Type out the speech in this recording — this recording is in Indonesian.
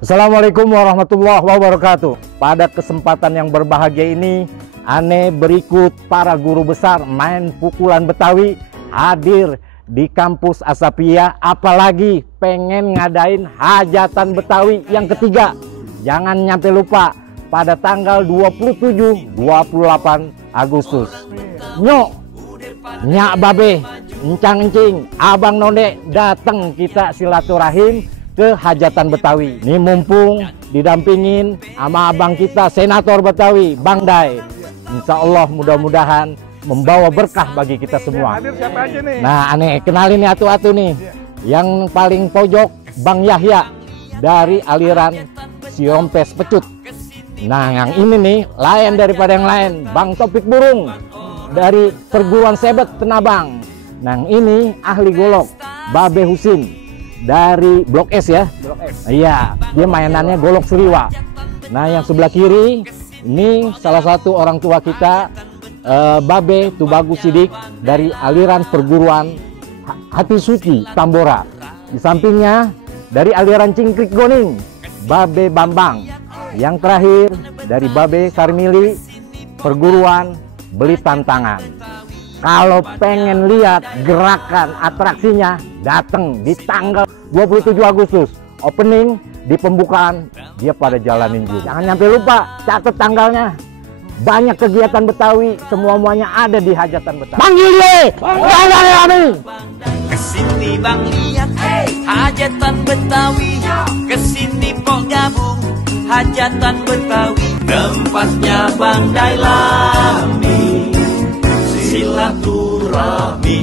Assalamualaikum warahmatullahi wabarakatuh. Pada kesempatan yang berbahagia ini, Ane berikut para guru besar main pukulan Betawi hadir di kampus Asapia, apalagi pengen ngadain hajatan Betawi yang ketiga. Jangan nyampe lupa pada tanggal 27-28 Agustus. Nyok, nyak babe, encang-encing, abang nonde, datang kita silaturahim ke hajatan Betawi. Ini mumpung didampingin sama abang kita Senator Betawi, Bang Day. Insya Allah mudah-mudahan membawa berkah bagi kita semua. Hadir siapa aja nih? Nah, aneh kenalin nih atu-atu nih. Yang paling pojok Bang Yahya dari aliran Siompes Pecut. Nah, yang ini nih lain daripada yang lain, Bang Topik Burung dari perguruan Sebet Tenabang. Nah, yang ini ahli golok, Babe Husin dari Blok S ya. Blok S. Iya, dia mainannya golok seliwa. Nah, yang sebelah kiri ini salah satu orang tua kita, Babe Tubagus Sidik dari aliran perguruan Hati Suci Tambora. Di sampingnya dari aliran Cingkrik Goning, Babe Bambang. Yang terakhir dari Babe Karmili perguruan Beli Tantangan. Kalau pengen lihat gerakan atraksinya, datang di tanggal 27 Agustus. Opening di pembukaan, dia pada jalanin juga. Jangan nyampe lupa, catat tanggalnya. Banyak kegiatan Betawi, semuanya ada di hajatan Betawi. Panggil ye! Kesini bang lihat hajatan Betawi, kesini pok gabung hajatan Betawi. Tempatnya Bang Dailami, silaturahmi.